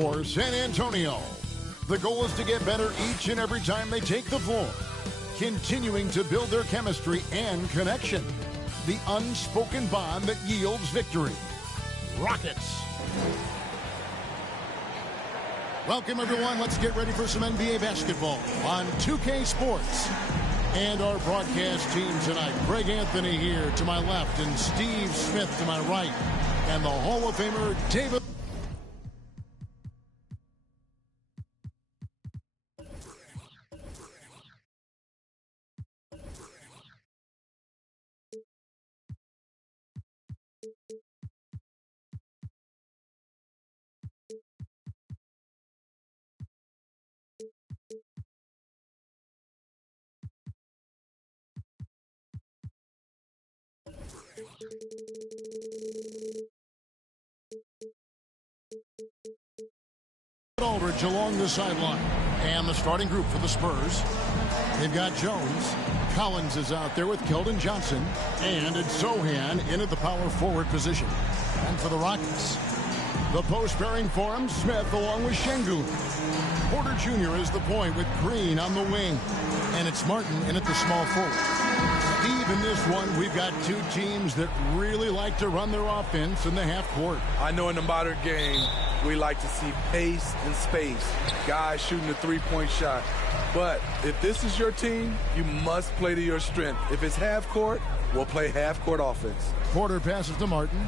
for San Antonio. The goal is to get better each and every time they take the floor, continuing to build their chemistry and connection. The unspoken bond that yields victory. Rockets. Welcome, everyone. Let's get ready for some NBA basketball on 2K Sports. And our broadcast team tonight, Greg Anthony here to my left and Steve Smith to my right. And the Hall of Famer, David. Aldridge along the sideline. And the starting group for the Spurs. They've got Jones. Collins is out there with Keldon Johnson. And it's Sohan in at the power forward position. And for the Rockets, the post pairing for him, Smith along with Şengün. Porter Jr. is the point with Green on the wing. And it's Martin in at the small forward. Steve, in this one, we've got two teams that really like to run their offense in the half court. I know in the modern game, we like to see pace and space, guys shooting the three-point shot. But if this is your team, you must play to your strength. If it's half court, we'll play half court offense. Porter passes to Martin.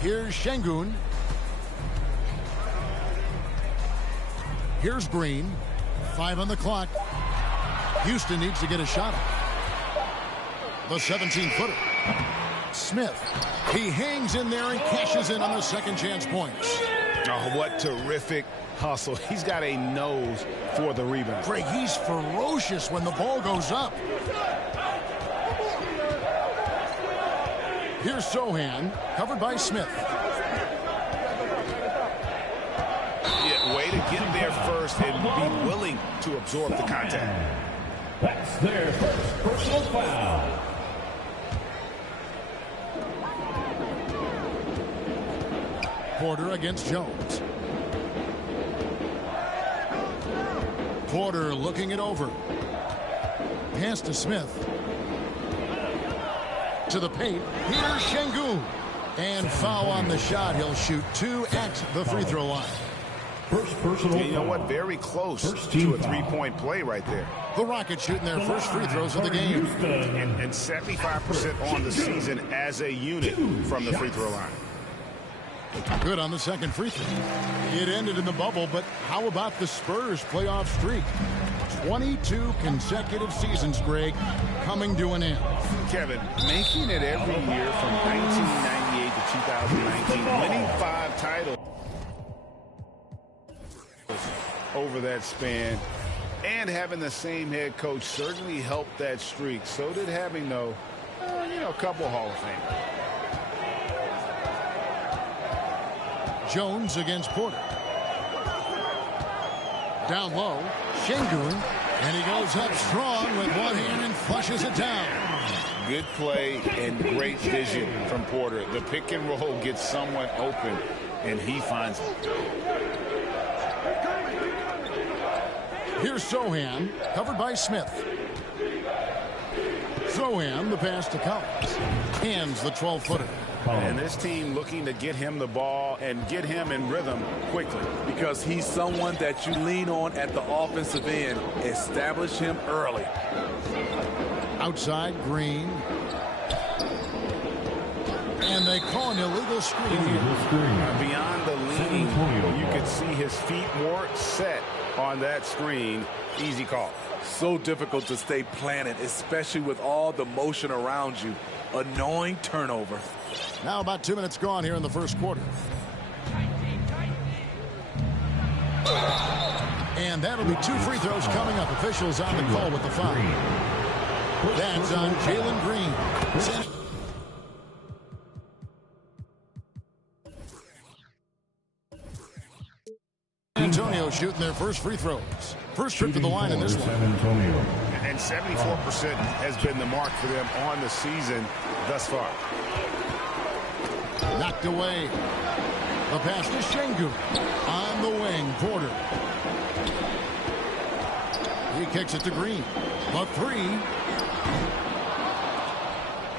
Here's Şengün. Here's Green. 5 on the clock. Houston needs to get a shot up. The 17-footer. Smith. He hangs in there and cashes in on the second chance points. Oh, what terrific hustle. He's got a nose for the rebound. Greg, he's ferocious when the ball goes up. Here's Sohan, covered by Smith. Yeah, way to get there first and be willing to absorb the contact. That's their first personal foul. Porter against Jones. Porter looking it over. Pass to Smith. To the paint. Here's Şengün. And foul on the shot. He'll shoot 2 at the free throw line. First personal You know what? Very close to a three-point play right there. The Rockets shooting their first free throws of the game. And 75% on the season as a unit from the free throw line. Good on the second free throw. It ended in the bubble, but how about the Spurs playoff streak? 22 consecutive seasons, Greg, coming to an end. Kevin, making it every year from 1998 to 2019, winning 5 titles over that span, and having the same head coach certainly helped that streak. So did having, though, a couple Hall of Fame. Jones against Porter. Down low, Şengün, and he goes up strong with one hand and flushes it down. Good play and great vision from Porter. The pick and roll gets someone open, and he finds it. Here's Sohan, covered by Smith. Sohan, the pass to Collins. Hands the 12-footer. And this team looking to get him the ball and get him in rhythm quickly. Because he's someone that you lean on at the offensive end. Establish him early. Outside, Green. And they call an illegal screen here. Beyond the leaning, you could see his feet weren't set on that screen. Easy call. So difficult to stay planted, especially with all the motion around you. Annoying turnover. Now about 2 minutes gone here in the first quarter. And that'll be 2 free throws coming up. Officials on the call with the foul. That's on Jalen Green. Antonio shooting their first free throws. First trip to the line in this one. And 74% has been the mark for them on the season thus far. Knocked away. The pass to Şengün. On the wing, Porter. He kicks it to Green. The three.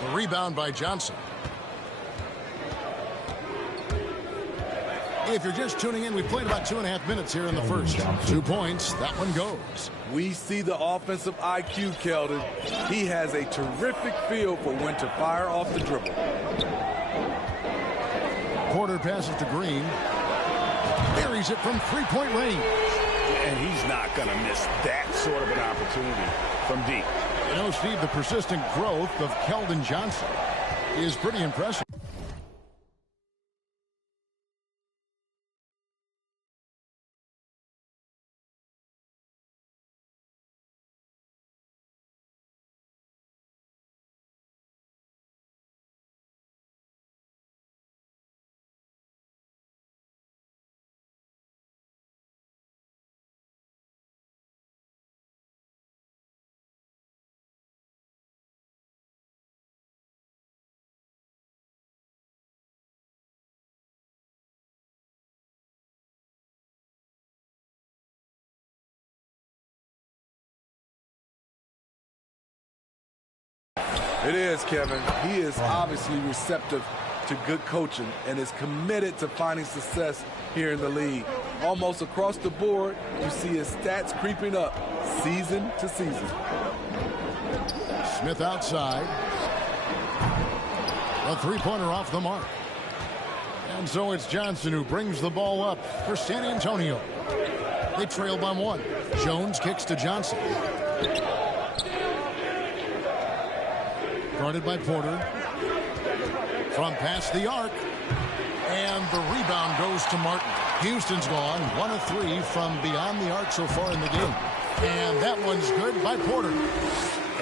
The rebound by Johnson. If you're just tuning in, we've played about 2.5 minutes here in the first. 2 points. That one goes. We see the offensive IQ, Keldon. He has a terrific feel for when to fire off the dribble. Porter passes to Green. Buries it from three-point range. And he's not going to miss that sort of an opportunity from deep. You know, Steve, the persistent growth of Keldon Johnson is pretty impressive. It is, Kevin. He is obviously receptive to good coaching and is committed to finding success here in the league. Almost across the board, you see his stats creeping up season to season. Smith outside. A three-pointer off the mark. And so it's Johnson who brings the ball up for San Antonio. They trail by one. Jones kicks to Johnson. Guarded by Porter. From past the arc. And the rebound goes to Martin. Houston's gone 1 of 3 from beyond the arc so far in the game. And that one's good by Porter.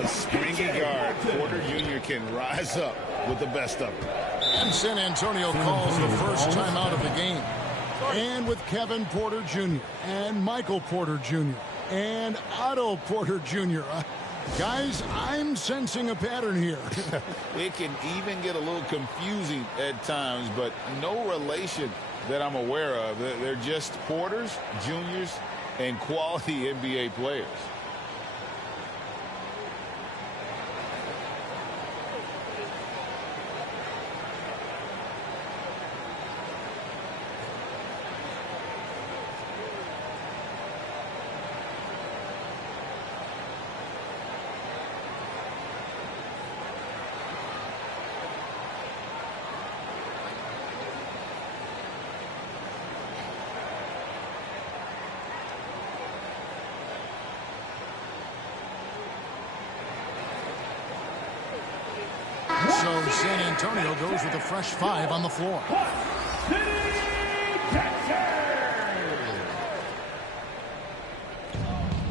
A springy guard. Porter Jr. can rise up with the best of them. And San Antonio calls the first time out of the game. And with Kevin Porter Jr. and Michael Porter Jr. and Otto Porter Jr. Guys, I'm sensing a pattern here. It can even get a little confusing at times, but no relation that I'm aware of. They're just Porters, juniors, and quality NBA players. So San Antonio goes with a fresh 5 on the floor.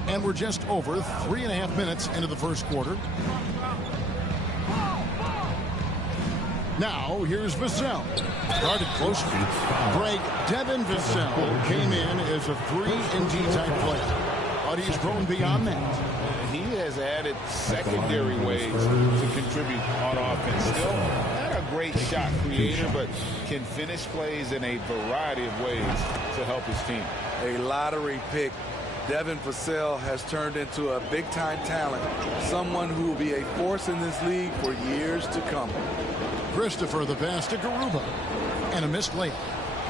And we're just over 3.5 minutes into the first quarter. Now, here's Vassell. Guarded closely. Greg, Devin Vassell came in as a 3-and-D type player. But he's grown beyond that. He has added secondary ways to contribute on offense. Still not a great shot creator, but can finish plays in a variety of ways to help his team. A lottery pick. Devin Vassell has turned into a big-time talent, someone who will be a force in this league for years to come. Christopher the pass to Garuba. And a missed layup.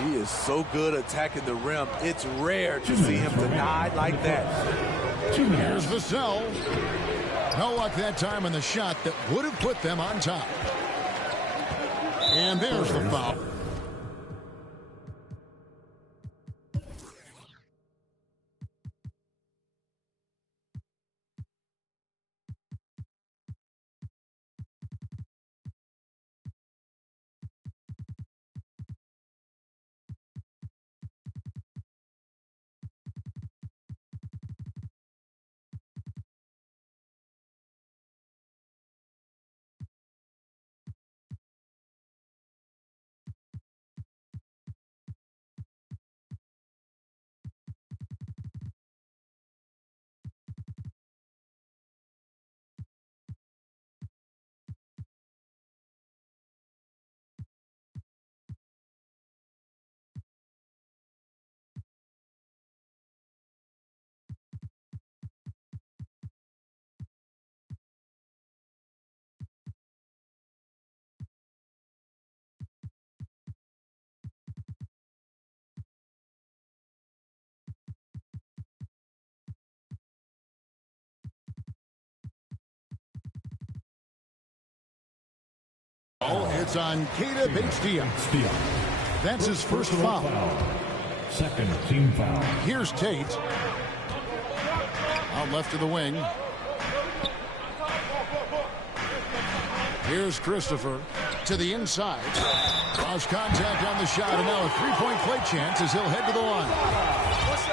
He is so good attacking the rim. It's rare to see him denied like that. Here's Vassell. No luck that time on the shot that would have put them on top. And there's the foul. It's on Keita Bates-Diop. That's his first foul. Second team foul. Here's Tate. Out left to the wing. Here's Christopher to the inside. Lost contact on the shot, and now a three-point play chance as he'll head to the line.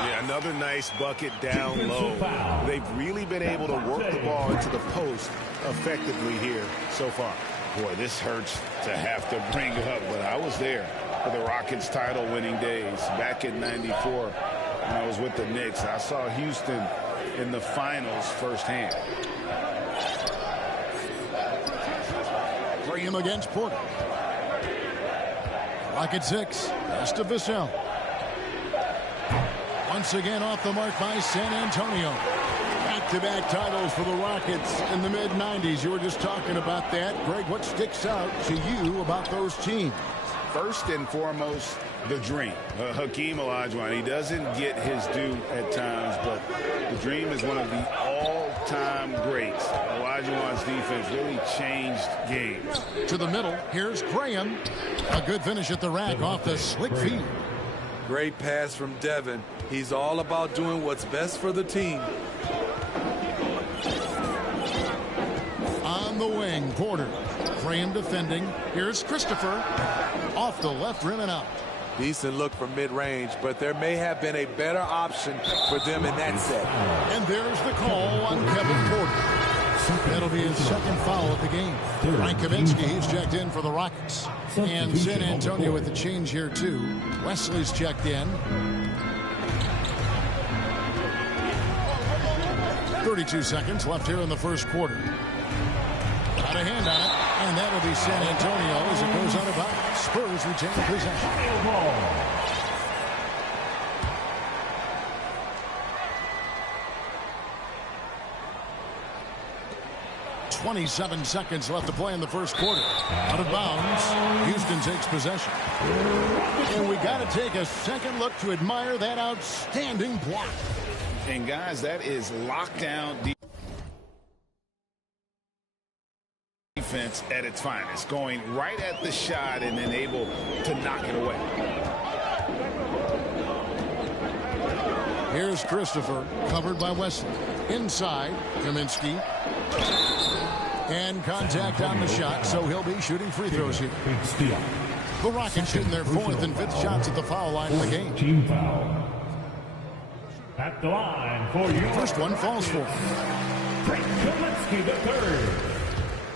Yeah, another nice bucket down low. They've really been able to work the ball into the post effectively here so far. Boy, this hurts to have to bring up, but I was there for the Rockets title-winning days back in '94 when I was with the Knicks. I saw Houston in the finals firsthand. Graham against Porter. Rocket 6. Pass to Vassell. Once again off the mark by San Antonio. Back-to-back titles for the Rockets in the mid-90s. You were just talking about that. Greg, what sticks out to you about those teams? First and foremost, the dream. Hakeem Olajuwon, he doesn't get his due at times, but the dream is one of the all-time greats. Olajuwon's defense really changed games. To the middle, here's Graham. A good finish at the rack off the slick feet. Great pass from Devin. He's all about doing what's best for the team. On the wing, Porter. Graham defending. Here's Christopher. Off the left rim and out. Decent look from mid-range, but there may have been a better option for them in that set. And there's the call on Kevin Porter. That'll be his second foul of the game. Frank Kaminsky, he's checked in for the Rockets. And San Antonio with the change here, too. Wesley's checked in. 32 seconds left here in the first quarter. Got a hand on it, and that'll be San Antonio as it goes out of bounds. Spurs retain possession. 27 seconds left to play in the first quarter. Out of bounds. Houston takes possession. And we got to take a second look to admire that outstanding block. And guys, that is lockdown defense at its finest, going right at the shot and then able to knock it away. Here's Christopher, covered by Wesley. Inside, Kaminsky. And contact on the shot, so he'll be shooting free throws here. The Rockets shooting their fourth and fifth shots at the foul line of the game. Team foul. At the line for you. First one falls for. Kaminsky the third.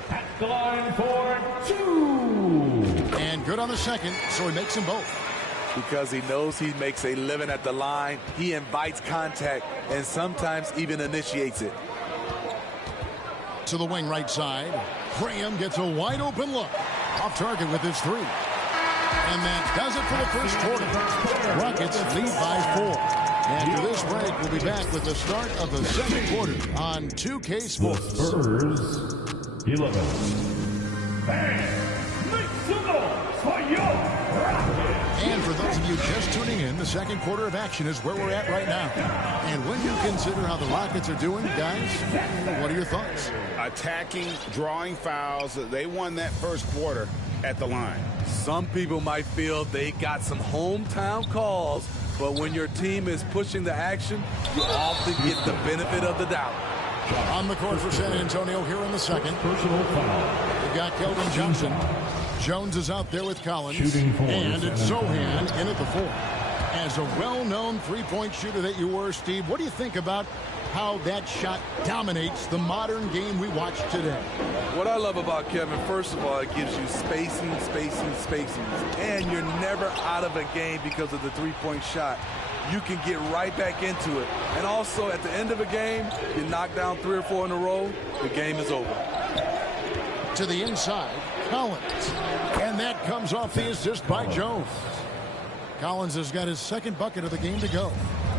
At the line for two. And good on the second, so he makes them both. Because he knows he makes a living at the line, he invites contact and sometimes even initiates it. To the wing right side. Graham gets a wide open look. Off target with his three. And that does it for the first quarter. Rockets lead by 4. After this break, we'll be back with the start of the second quarter on 2K Sports. Spurs 11. And make some noise for your Rockets. And for those of you just tuning in, the second quarter of action is where we're at right now. And when you consider how the Rockets are doing, guys, what are your thoughts? Attacking, drawing fouls. They won that first quarter at the line. Some people might feel they got some hometown calls, but when your team is pushing the action, you often get the benefit of the doubt. On the court for San Antonio here in the second. Personal foul. We've got Keldon Johnson. Jones is out there with Collins. And it's Sohan in at the 4. As a well-known three-point shooter that you were, Steve, what do you think about how that shot dominates the modern game we watch today? What I love about Kevin, first of all, it gives you spacing. And you're never out of a game because of the three-point shot. You can get right back into it. And also, at the end of a game, you knock down 3 or 4 in a row, the game is over. To the inside, Collins. And that comes off the assist by Jones. Collins has got his second bucket of the game to go.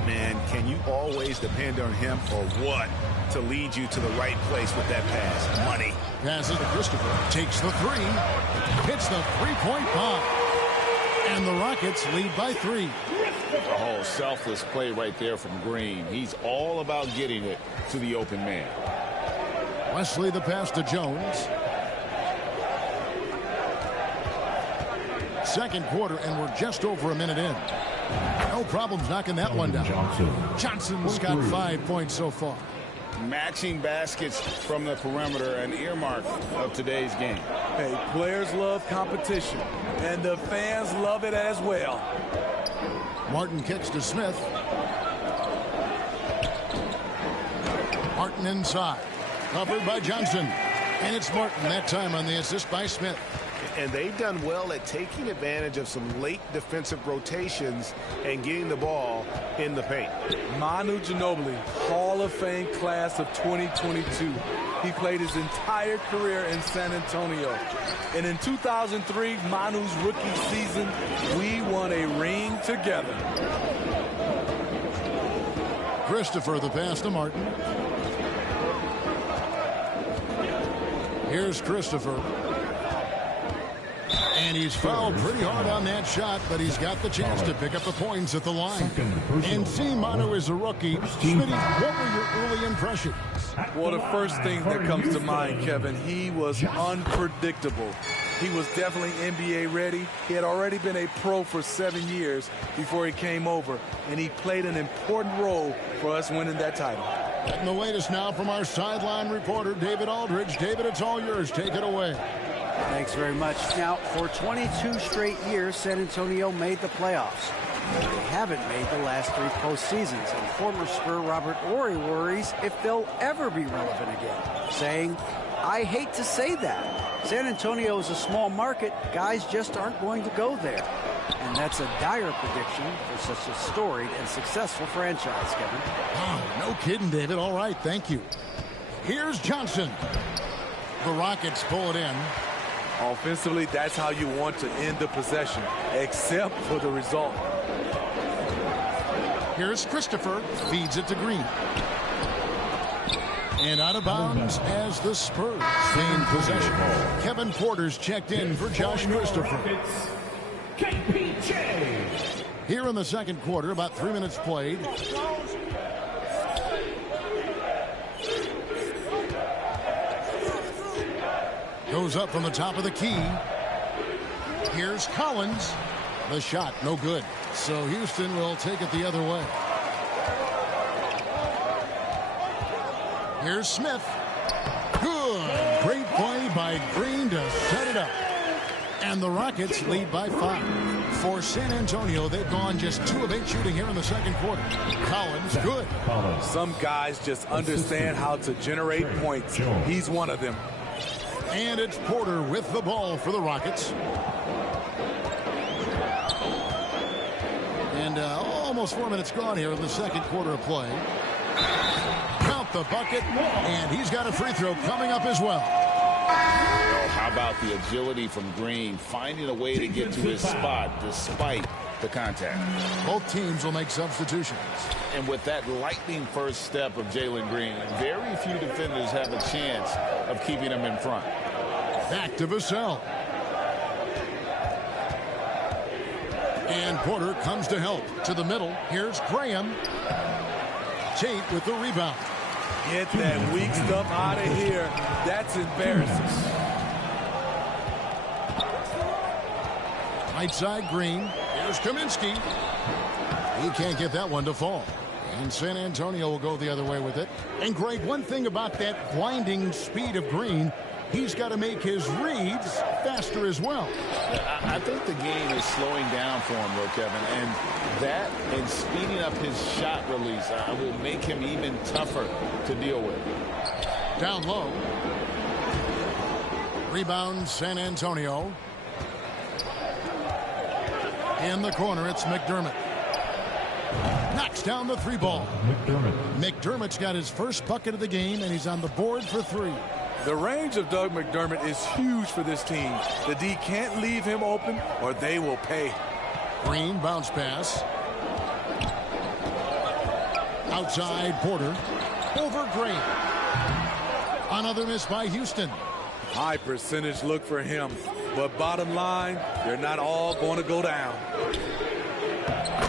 Man, can you always depend on him or what to lead you to the right place with that pass? Money. Passes to Christopher. Takes the 3. Hits the three-point bomb. And the Rockets lead by 3. Oh, selfless play right there from Green. He's all about getting it to the open man. Wesley the pass to Jones. second quarter, and we're just over a minute in. No problems knocking that one down. Johnson's got 5 points so far. Matching baskets from the perimeter, an earmark of today's game. Hey, players love competition, and the fans love it as well. Martin kicks to Smith. Martin inside. Covered by Johnson. And it's Martin that time on the assist by Smith. And they've done well at taking advantage of some late defensive rotations and getting the ball in the paint. Manu Ginobili, Hall of Fame class of 2022. He played his entire career in San Antonio. And in 2003, Manu's rookie season, we won a ring together. Christopher the pass to Martin. Here's Christopher. And he's fouled pretty hard on that shot, but he's got the chance to pick up the points at the line. And see, Manu is a rookie. Smitty, what were your early impressions? Well, the first thing that comes to mind, Kevin, he was unpredictable. He was definitely NBA ready. He had already been a pro for 7 years before he came over, and he played an important role for us winning that title. And the latest now from our sideline reporter, David Aldridge. David, it's all yours. Take it away. Thanks very much. Now, for 22 straight years, San Antonio made the playoffs. They haven't made the last 3 postseasons, and former Spur Robert Ory worries if they'll ever be relevant again, saying, "I hate to say that. San Antonio is a small market. Guys just aren't going to go there." And that's a dire prediction for such a storied and successful franchise, Kevin. Oh, no kidding, David. All right, thank you. Here's Johnson. The Rockets pull it in. Offensively, that's how you want to end the possession, except for the result. Here's Christopher. Feeds it to Green. And out of bounds as the Spurs gain possession. Kevin Porter's checked in for Josh Christopher. Here in the second quarter, about 3 minutes played. Goes up from the top of the key. Here's Collins. The shot, no good. So Houston will take it the other way. Here's Smith. Good. Great play by Green to set it up. And the Rockets lead by 5. For San Antonio, they've gone just 2 of 8 shooting here in the second quarter. Collins, good. Some guys just understand how to generate points. He's one of them. And it's Porter with the ball for the Rockets. And almost 4 minutes gone here in the second quarter of play. Count the bucket, and he's got a free throw coming up as well. How about the agility from Green, finding a way to get to his spot despite the contact. Both teams will make substitutions. And with that lightning first step of Jalen Green, very few defenders have a chance of keeping him in front. Back to Vassell. And Porter comes to help. To the middle. Here's Graham. Tate with the rebound. Get that weak stuff out of here. That's embarrassing. Right side, Green. Here's Kaminsky. He can't get that one to fall. And San Antonio will go the other way with it. And Greg, one thing about that blinding speed of Green, he's got to make his reads faster as well. I think the game is slowing down for him, though, Kevin. And that and speeding up his shot release will make him even tougher to deal with. Down low. Rebound, San Antonio. In the corner, it's McDermott. Knocks down the 3 ball. McDermott's got his first bucket of the game, and he's on the board for 3. The range of Doug McDermott is huge for this team. The D can't leave him open, or they will pay. Green, bounce pass. Outside, Porter. Over Green. Another miss by Houston. High percentage look for him. But bottom line, they're not all going to go down.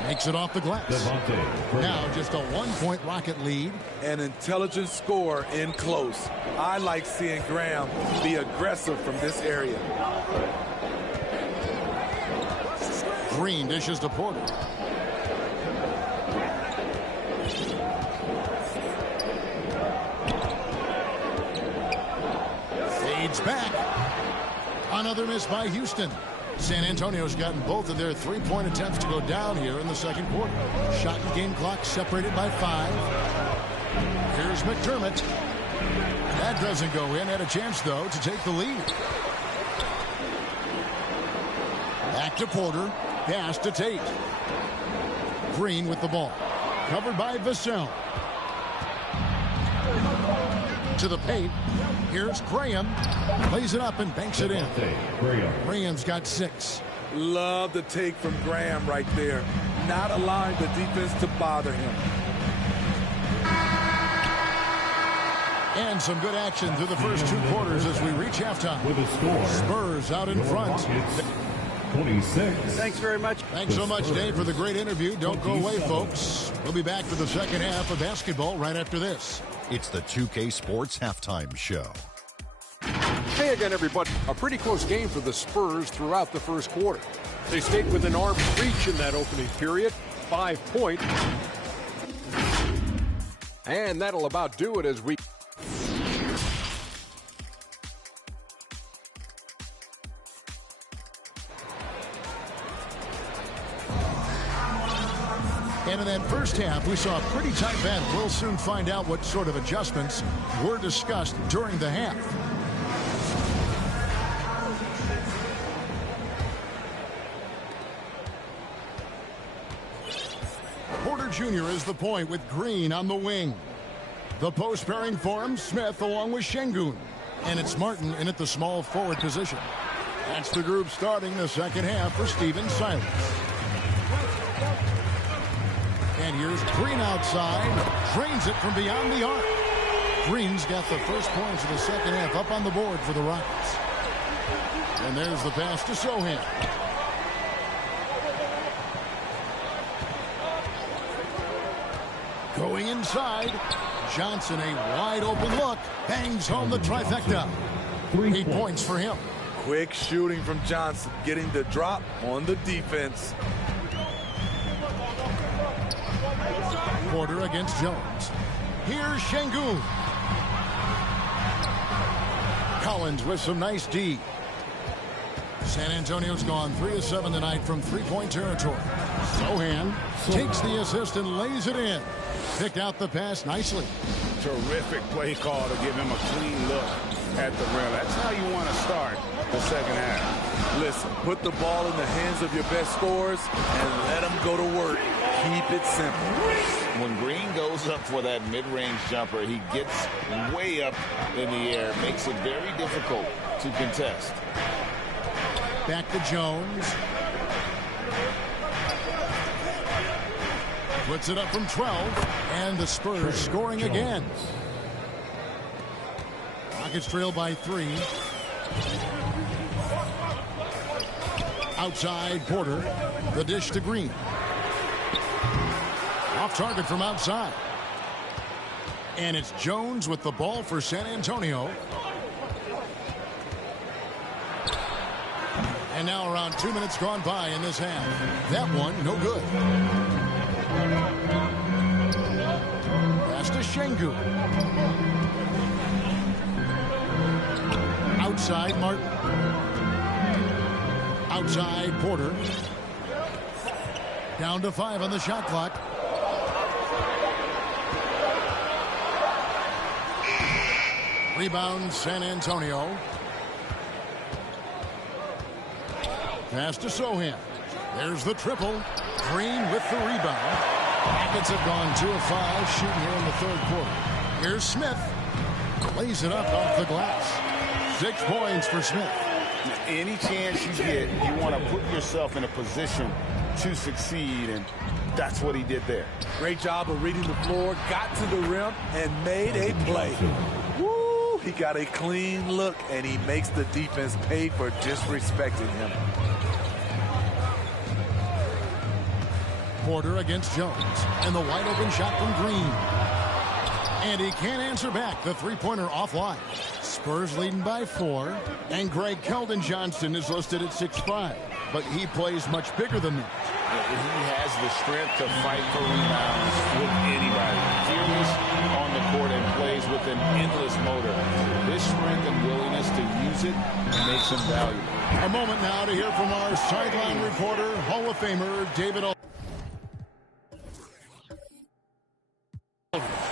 Makes it off the glass. Now just a 1-point Rocket lead. An intelligent score in close. I like seeing Graham be aggressive from this area. Green dishes to Porter. Fades back. Another miss by Houston. San Antonio's gotten both of their three-point attempts to go down here in the second quarter. Shot and game clock separated by 5. Here's McDermott. That doesn't go in. Had a chance, though, to take the lead. Back to Porter. Pass to Tate. Green with the ball. Covered by Vassell. To the paint. Here's Graham. Lays it up and banks it in. Graham's got 6. Love the take from Graham right there. Not allowing the defense to bother him. And some good action through the first 2 quarters as we reach halftime. With a score, Spurs out in front. 26. Thanks very much. Thanks so much, Dave, for the great interview. Don't go away, folks. We'll be back for the second half of basketball right after this. It's the 2K Sports Halftime Show. Hey again, everybody. A pretty close game for the Spurs throughout the first quarter. They stayed within arm's reach in that opening period. 5 points. And that'll about do it as we... And in that first half, we saw a pretty tight battle. We'll soon find out what sort of adjustments were discussed during the half. Porter Jr. is the point with Green on the wing. The post pairing for him, Smith along with Şengün. And it's Martin in at the small forward position. That's the group starting the second half for Stephen Silas. And here's Green outside. Drains it from beyond the arc. Green's got the first points of the second half up on the board for the Rockets. And there's the pass to Sohan. Going inside. Johnson, a wide open look. Bangs home the trifecta. 8 points for him. Quick shooting from Johnson, getting the drop on the defense. Porter against Jones. Here's Şengün. Collins with some nice D. San Antonio's gone 3 of 7 tonight from three-point territory. Sohan takes the assist and lays it in. Picked out the pass nicely. Terrific play call to give him a clean look at the rim. That's how you want to start the second half. Listen, put the ball in the hands of your best scorers and let them go to work. Keep it simple. When Green goes up for that mid-range jumper, he gets way up in the air. Makes it very difficult to contest. Back to Jones. Puts it up from 12. And the Spurs scoring again. Rockets trail by 3. Outside Porter. The dish to Green. Off target from outside. And it's Jones with the ball for San Antonio. And now around 2 minutes gone by in this half. That one, no good. Pass to Şengün. Outside Martin. Outside Porter. Down to 5 on the shot clock. Rebound San Antonio. Pass to Sohan. There's the triple. Green with the rebound. Rockets have gone 2 of 5 shooting here in the third quarter. Here's Smith. Lays it up off the glass. 6 points for Smith. Any chance you get, you want to put yourself in a position to succeed, and that's what he did there. Great job of reading the floor, got to the rim, and made a play. Woo! He got a clean look, and he makes the defense pay for disrespecting him. Porter against Jones. And the wide open shot from Green. And he can't answer back. The three-pointer offline. Spurs leading by 4. And Greg Keldon Johnson is listed at 6'5". but he plays much bigger than that. He has the strength to fight for rebounds with anybody. Fearless on the court and plays with an endless motor. His strength and willingness to use it makes him valuable. A moment now to hear from our sideline reporter, Hall of Famer David.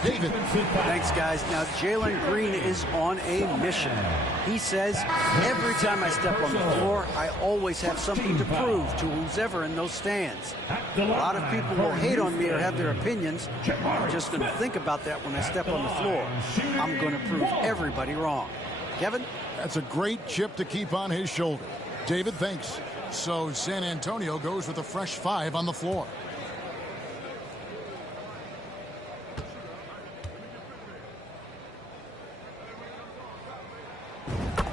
David. Thanks, guys. Now, Jalen Green is on a mission. He says, every time I step on the floor, I always have something to prove to who's ever in those stands. A lot of people will hate on me or have their opinions. I'm just going to think about that when I step on the floor. I'm going to prove everybody wrong. Kevin? That's a great chip to keep on his shoulder. David, thanks. So San Antonio goes with a fresh 5 on the floor.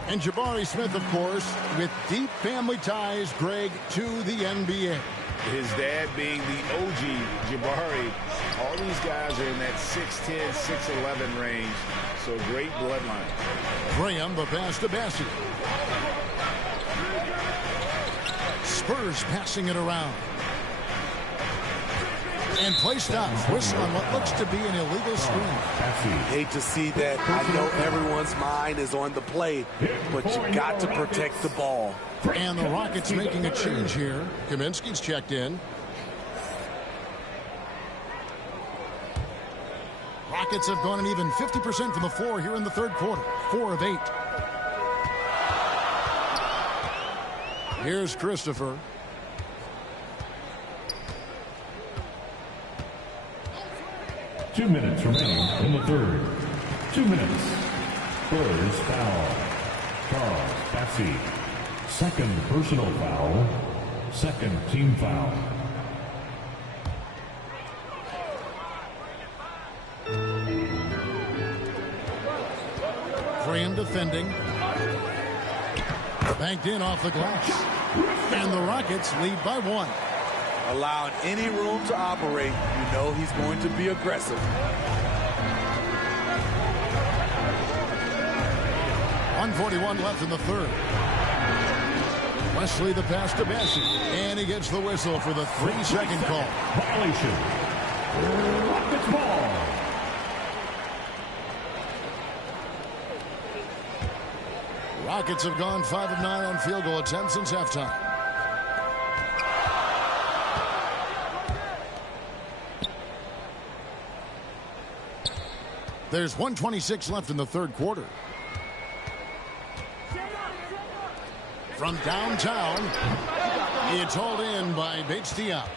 And Jabari Smith, of course, with deep family ties, Greg, to the NBA. His dad being the OG Jabari. All these guys are in that 6'10", 6'11" range. So great bloodline. Graham, the pass to Bassie. Spurs passing it around. And play stops. Whistle on what looks to be an illegal screen. Hate to see that. I know everyone's mind is on the play, but you got to protect the ball. And the Rockets making a change here. Kaminsky's checked in. Rockets have gone an even 50% from the floor here in the third quarter. 4 of 8. Here's Christopher. Two minutes remaining in the third. 2 minutes. Spurs foul. Charles Bassie. Second personal foul. Second team foul. Graham defending. Banked in off the glass. And the Rockets lead by 1. Allowing any room to operate, you know he's going to be aggressive. 1:41 left in the third. Wesley the pass to Bassie. And he gets the whistle for the 3-second call. Violation. Rockets ball. Rockets have gone 5 of 9 on field goal attempts since halftime. There's 1:26 left in the third quarter. From downtown, it's hauled in by Bates-Diop.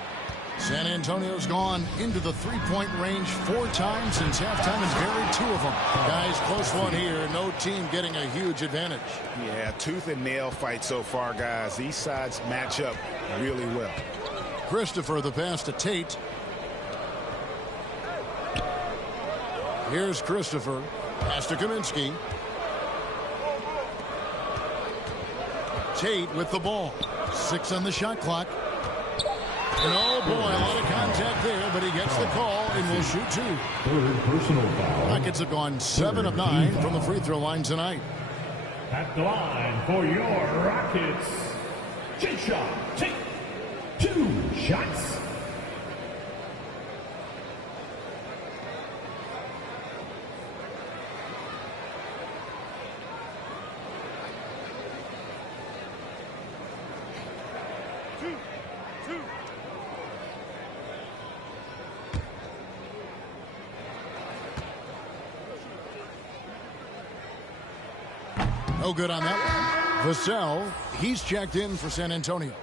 San Antonio's gone into the three-point range 4 times since halftime and buried 2 of them. Guys, close one here. No team getting a huge advantage. Yeah, tooth and nail fight so far, guys. These sides match up really well. Christopher, the pass to Tate. Here's Christopher. Pass to Kaminsky. Tate with the ball. 6 on the shot clock. And oh boy, a lot of contact there, but he gets the call and will shoot 2. Third personal foul. Rockets have gone 7 of 9 from the free throw line tonight. At the line for your Rockets. Chip shot. Take 2 shots. No good on that one. Vassell, he's checked in for San Antonio.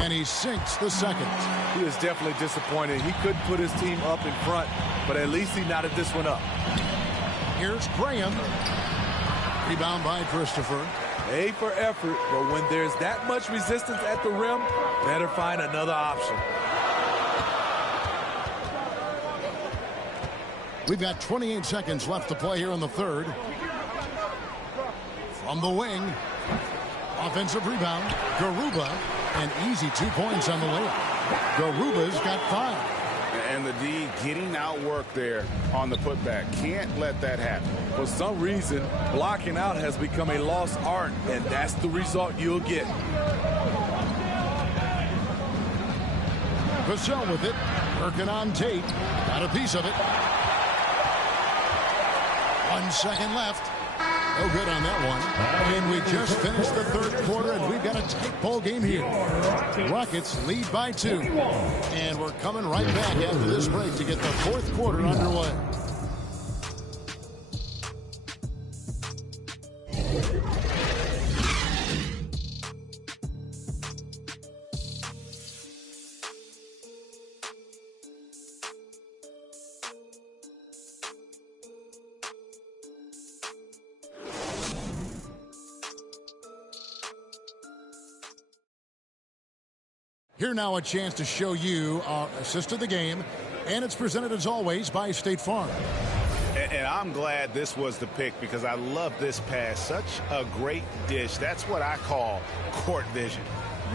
And he sinks the second. He was definitely disappointed. He couldn't put his team up in front, but at least he knotted this one up. Here's Graham. Rebound by Christopher. A for effort, but when there's that much resistance at the rim, better find another option. We've got 28 seconds left to play here in the third. From the wing, offensive rebound, Garuba, an easy 2 points on the layup. Garuba's got 5. And the D getting outworked there on the putback. Can't let that happen. For some reason, blocking out has become a lost art, and that's the result you'll get. Vassell with it, working on Tate. Got a piece of it. 1 second left. No good on that one. And we just finished the third quarter, and we've got a tight ball game here. Rockets lead by 2. And we're coming right back after this break to get the fourth quarter underway. Here now a chance to show you our assist of the game, and it's presented as always by State Farm. And I'm glad this was the pick because I love this pass. Such a great dish. That's what I call court vision.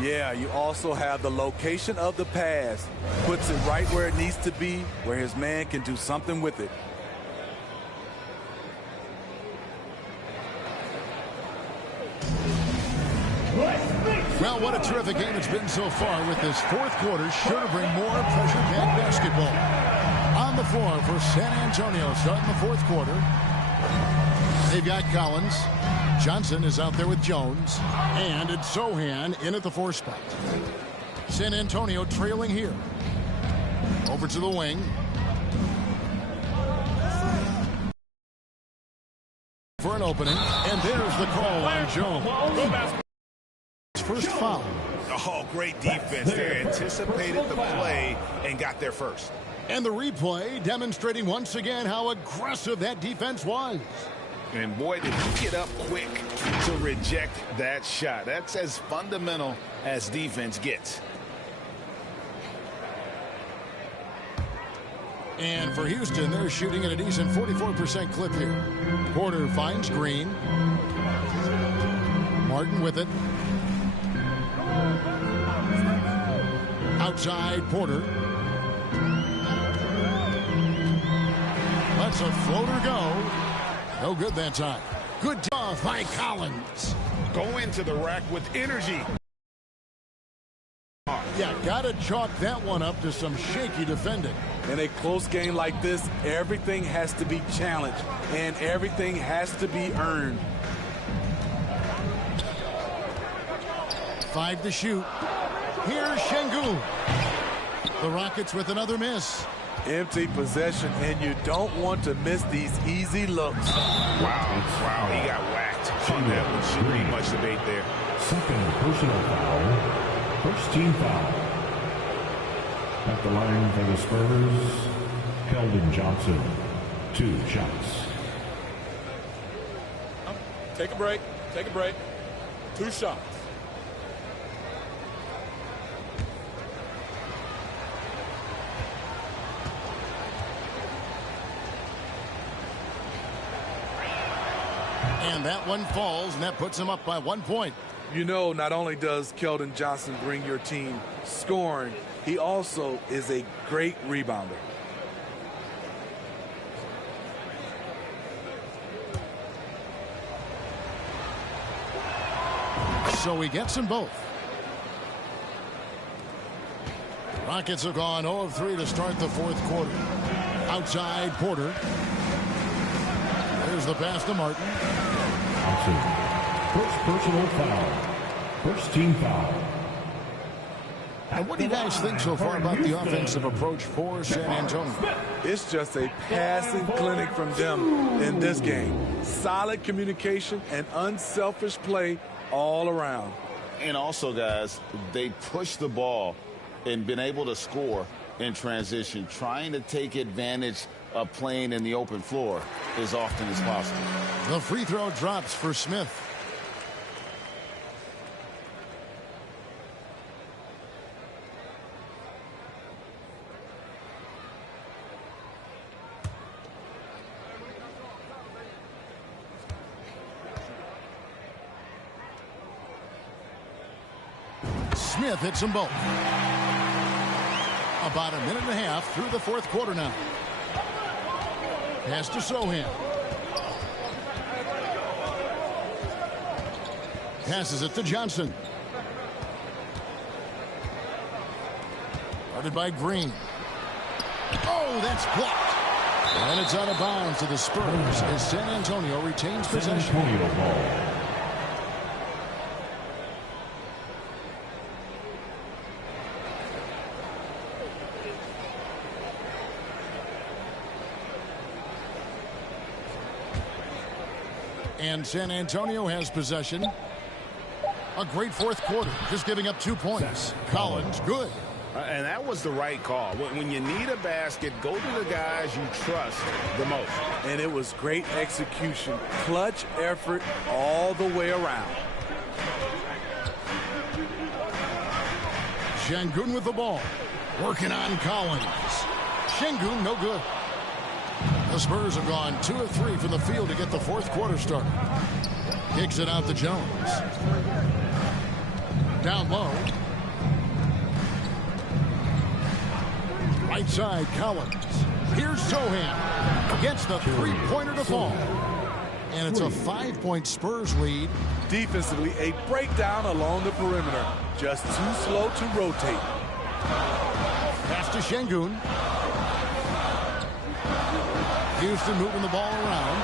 Yeah, you also have the location of the pass. Puts it right where it needs to be, where his man can do something with it. Well, what a terrific game it's been so far with this fourth quarter. Sure to bring more pressure-packed basketball. On the floor for San Antonio starting the fourth quarter. They've got Collins. Johnson is out there with Jones. And it's Sohan in at the 4 spot. San Antonio trailing here. Over to the wing. For an opening. And there's the call on Jones. First foul. Oh, great defense there. Anticipated the play and got there first. And the replay demonstrating once again how aggressive that defense was. And boy, did he get up quick to reject that shot. That's as fundamental as defense gets. And for Houston, they're shooting at a decent 44% clip here. Porter finds Green. Martin with it. Outside Porter. Lets a floater go. No good that time. Good off by Collins. Go into the rack with energy. Yeah, gotta chalk that one up to some shaky defending. In a close game like this, everything has to be challenged, and everything has to be earned. 5 to shoot. Here's Şengün. The Rockets with another miss. Empty possession, and you don't want to miss these easy looks. Wow, he got whacked on that one. Shouldn't be much debate there. Second personal foul. First team foul. At the line for the Spurs, Keldon Johnson. 2 shots. Take a break. Take a break. 2 shots. And that one falls, and that puts him up by 1 point. You know, not only does Keldon Johnson bring your team scoring, he also is a great rebounder. So he gets them both. Rockets have gone 0 of 3 to start the fourth quarter. Outside Porter. There's the pass to Martin. First personal foul. First team foul. And what do you guys think so far about the offensive approach for San Antonio? It's just a passing clinic from them in this game. Solid communication and unselfish play all around. And also, guys, they push the ball and been able to score in transition, trying to take advantage of playing in the open floor as often as possible. The free throw drops for Smith. Smith hits them both. About a minute and a half through the fourth quarter now. Pass to Sohan. Passes it to Johnson. Guarded by Green. Oh, that's blocked. And it's out of bounds to the Spurs as San Antonio retains possession. And San Antonio has possession. A great fourth quarter, just giving up 2 points. Collins, good. And that was the right call. When you need a basket, go to the guys you trust the most. And it was great execution. Clutch effort all the way around. Şengün with the ball. Working on Collins. Şengün, no good. The Spurs have gone 2 of 3 from the field to get the fourth quarter started. Kicks it out to Jones. Down low. Right side, Collins. Here's Sohan. Gets the three-pointer to fall. And it's a 5-point Spurs lead. Defensively, a breakdown along the perimeter. Just too slow to rotate. Pass to Şengün. Houston moving the ball around.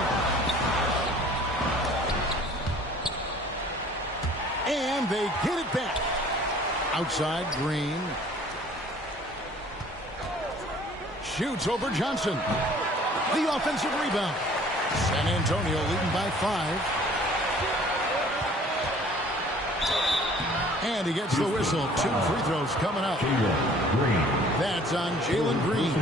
And they get it back. Outside, Green. Shoots over Johnson. The offensive rebound. San Antonio leading by 5. And he gets the whistle. 2 free throws coming up. That's on Jalen Green.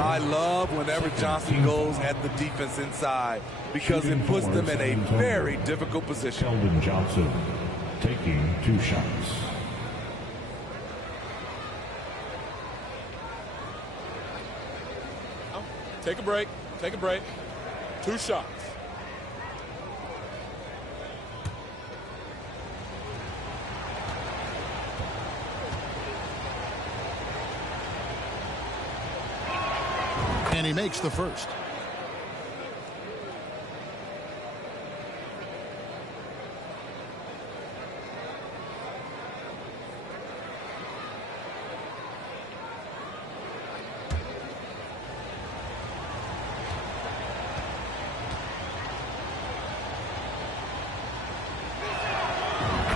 I love whenever Johnson goes at the defense inside because it puts them in a very difficult position. Keldon Johnson taking 2 shots. Take a break. Take a break. 2 shots. And he makes the first.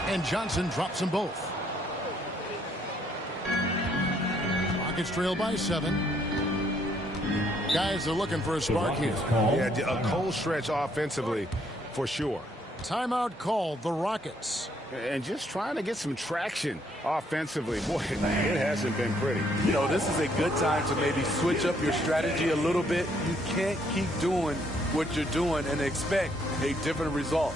And Johnson drops them both. Rockets trail by 7. Guys are looking for a spark here. Yeah, a cold stretch offensively for sure. Timeout called, the Rockets. And just trying to get some traction offensively. Boy, it hasn't been pretty. You know, this is a good time to maybe switch up your strategy a little bit. You can't keep doing what you're doing and expect a different result.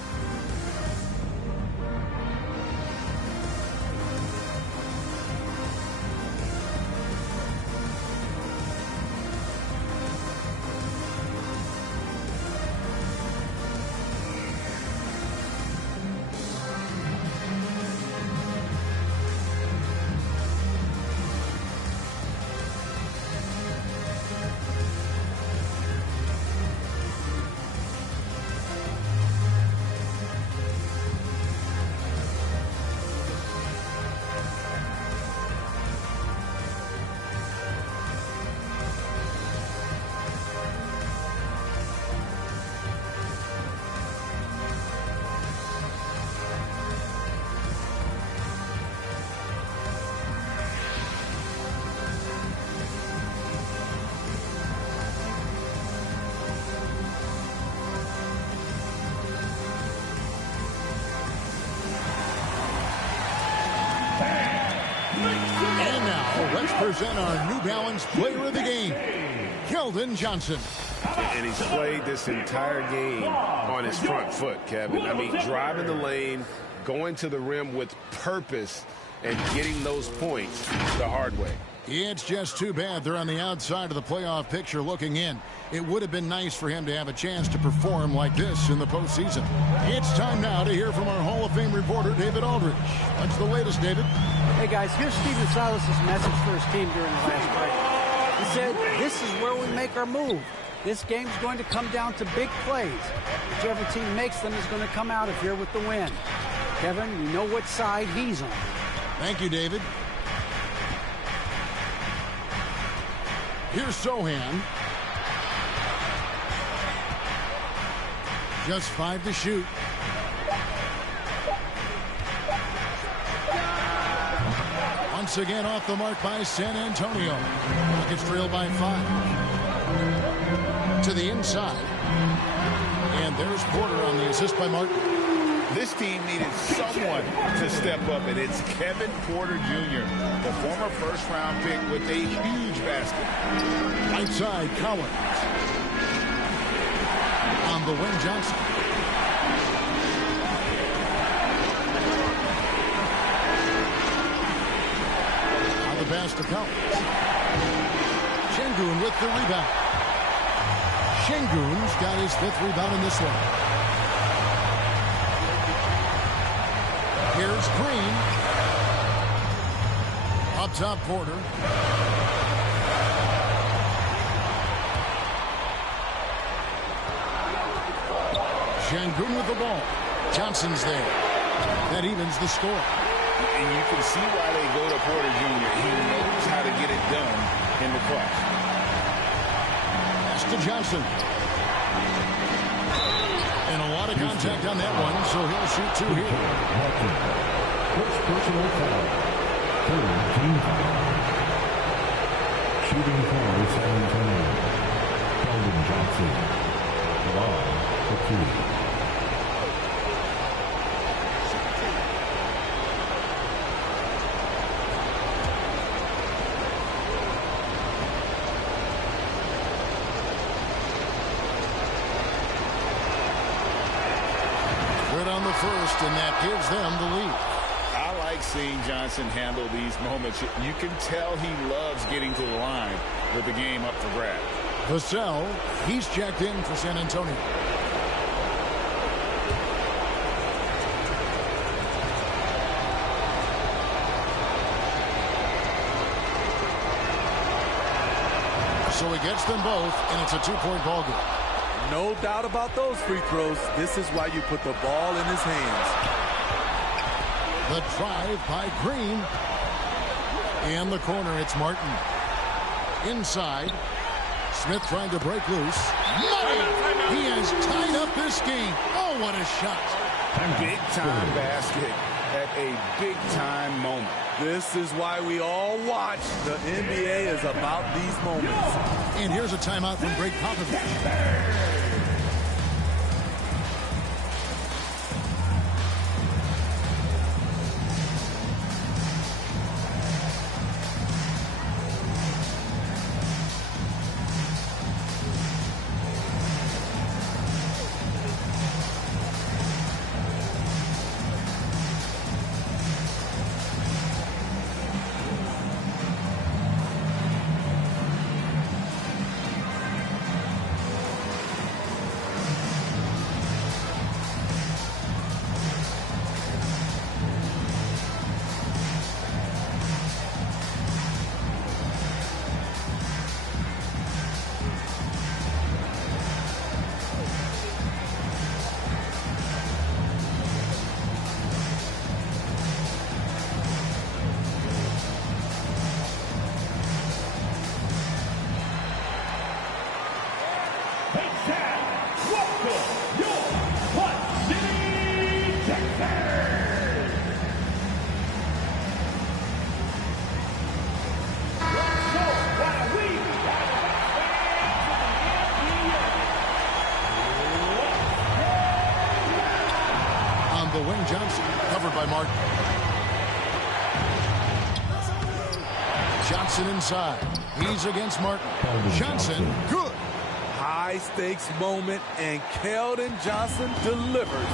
Let's present our New Balance player of the game, Keldon Johnson. And he's played this entire game on his front foot, Kevin. I mean, driving the lane, going to the rim with purpose, and getting those points the hard way. It's just too bad they're on the outside of the playoff picture looking in. It would have been nice for him to have a chance to perform like this in the postseason. It's time now to hear from our Hall of Fame reporter, David Aldridge. What's the latest, David? Hey, guys, here's Steven Silas' message for his team during the last break. He said, this is where we make our move. This game's going to come down to big plays. Whichever team makes them is going to come out of here with the win. Kevin, you know what side he's on. Thank you, David. Here's Sohan. Just 5 to shoot. Once again off the mark by San Antonio. Rockets trail by 5. To the inside. And there's Porter on the assist by Martin. This team needed someone to step up, and it's Kevin Porter Jr., the former first-round pick with a huge basket. Right side, Collins. On the wing, Johnson. On the pass to Collins. Şengün with the rebound. Şengün's got his 5th rebound in this one. Here's Green. Up top, Porter. Şengün with the ball. Johnson's there. That evens the score. And you can see why they go to Porter Jr. He knows how to get it done in the clutch. Pass to Johnson. And a lot of contact on that one, so he'll shoot 2 here. First personal foul. Third team foul. Shooting for San Antonio. Keldon Johnson. The line for 3. On the first, and that gives them the lead. I like seeing Johnson handle these moments. You can tell he loves getting to the line with the game up for grabs. Vassell, he's checked in for San Antonio. So he gets them both, and it's a 2-point ball game. No doubt about those free throws. This is why you put the ball in his hands. The drive by Green. In the corner, it's Martin. Inside. Smith trying to break loose. Money! He has tied up this game. Oh, what a shot. Big-time basket at a big-time moment. This is why we all watch. The NBA is about these moments. And here's a timeout from Greg Popovich. Johnson, covered by Martin. Johnson inside. He's against Martin. Johnson, good. High-stakes moment, and Keldon Johnson delivers.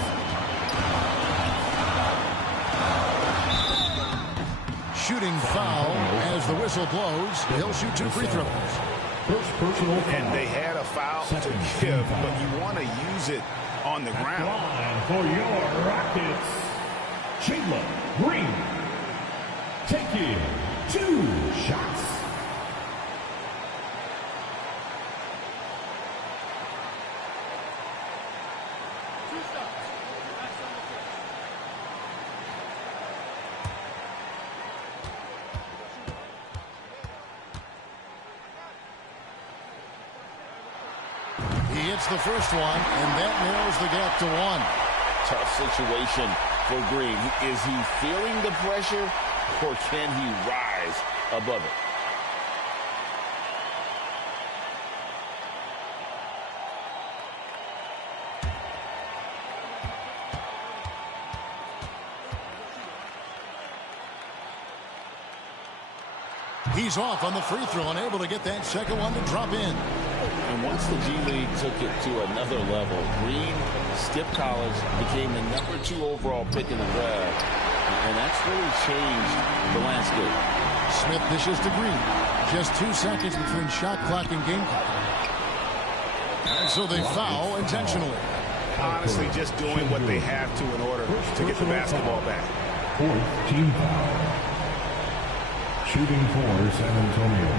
shooting foul as the whistle blows. He'll shoot 2 free throws. First personal foul. And they had a foul to give, but you want to use it on the ground. Line for your Rockets, Jalen Green. Taking 2 shots. He hits the first one, and that narrows the gap to 1. Tough situation for Green. Is he feeling the pressure, or can he rise above it? He's off on the free throw and able to get that second one to drop in. And once the G League took it to another level, Green skipped college, became the #2 overall pick in the draft, and that's really changed the landscape. Smith dishes to Green. Just 2 seconds between shot clock and game clock. And so they foul intentionally. Honestly, just doing what they have to in order to get the basketball back. 4th team foul. Shooting for San Antonio,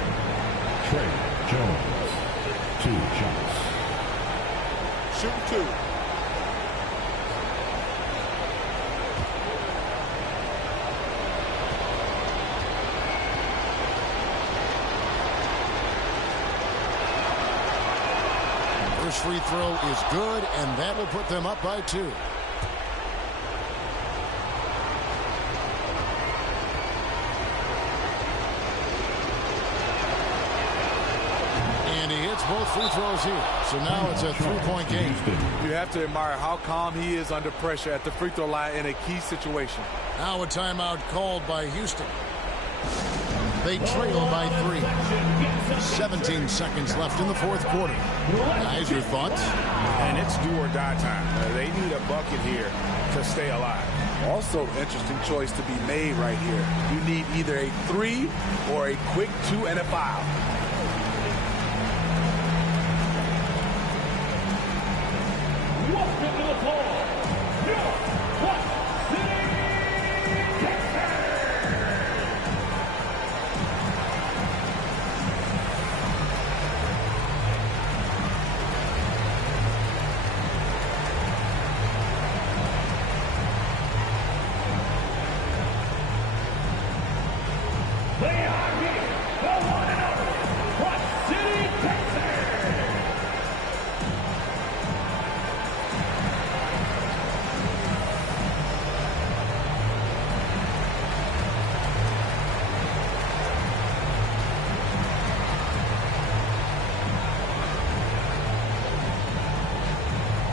Trey Jones. 2 shots. Shoot 2. First free throw is good, and that will put them up by 2. And he hits both free throws here. So now it's a 3-point game. You have to admire how calm he is under pressure at the free throw line in a key situation. Now a timeout called by Houston. They trail by 3. 17 seconds left in the 4th quarter. Guys, your thoughts? And it's do or die time. They need a bucket here to stay alive. Also, interesting choice to be made right here. You need either a 3 or a quick 2 and a foul. Welcome to the floor, your What City They are here, the one and only What City Texans.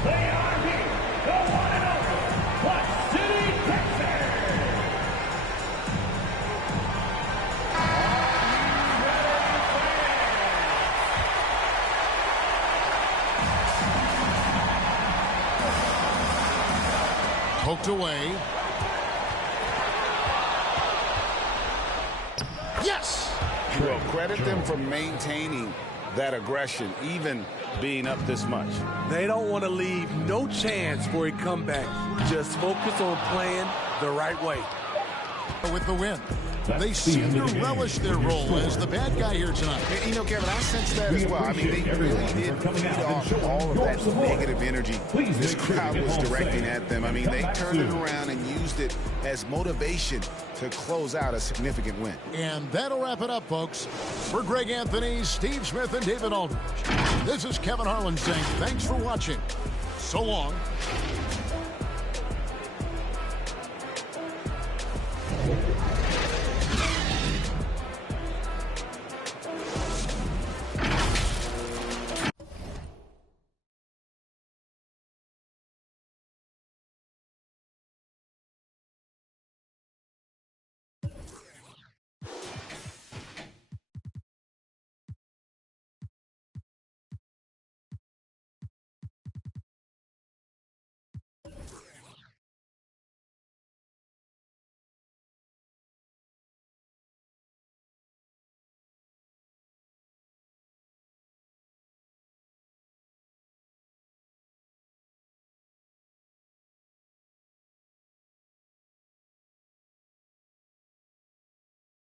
They are here, the one and only What City Texans. Poked away. Yes! Well, credit them for maintaining that aggression, even being up this much. They don't want to leave no chance for a comeback. Just focus on playing the right way. With the win. They seem to relish their role as the bad guy here tonight. You know, Kevin, I sense that as well. I mean, they really did feed off all of that negative energy this crowd was directing at them. I mean, they turned it around and used it as motivation to close out a significant win. And that'll wrap it up, folks. For Greg Anthony, Steve Smith, and David Aldridge, this is Kevin Harlan saying thanks for watching. So long.